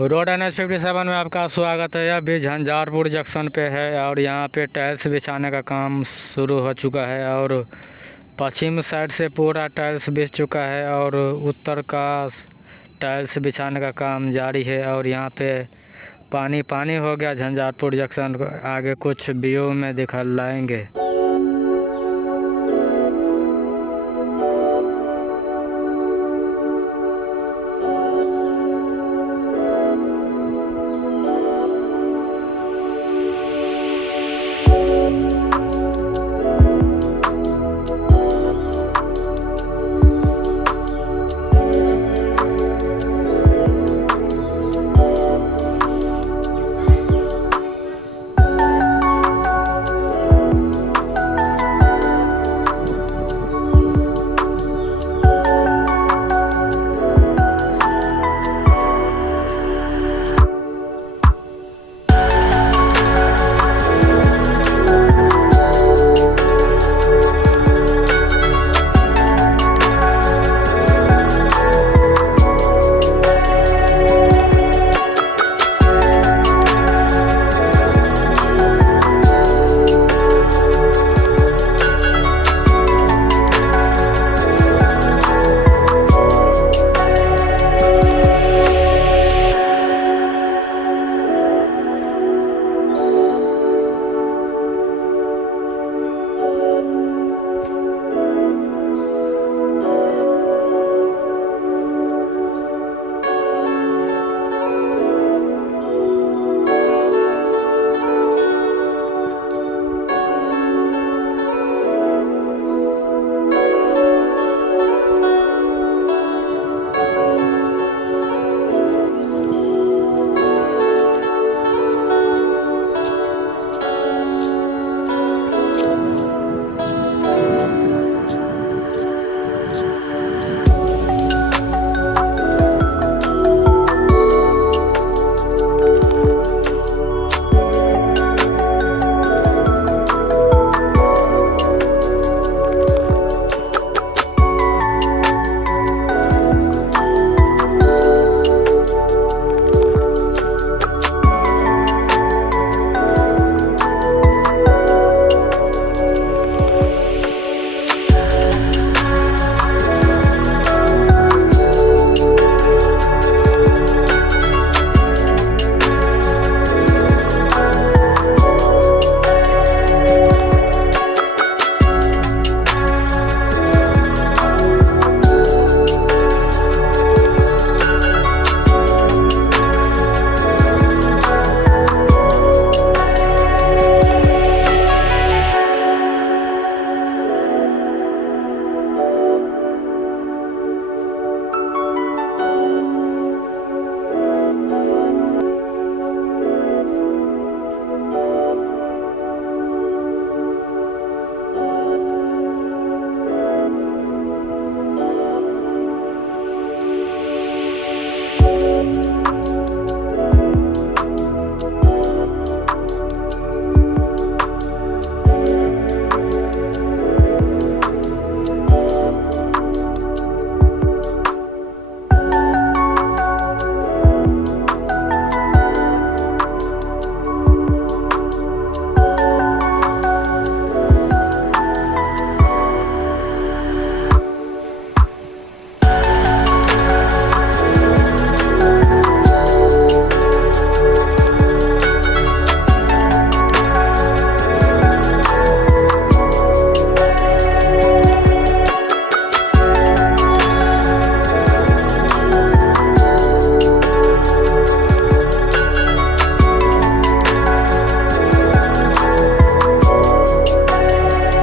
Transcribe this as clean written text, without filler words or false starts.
Road NH57 में आपका स्वागत है। अभी झंझारपुर जंक्शन पे है और यहाँ पे टाइल्स बिछाने का काम शुरू हो चुका है और पश्चिम साइड से पूरा टाइल्स बिछ चुका है और उत्तर का टाइल्स बिछाने का काम जारी है। और यहाँ पे पानी पानी हो गया झंझारपुर जंक्शन। आगे कुछ व्यू में दिखलाएंगे।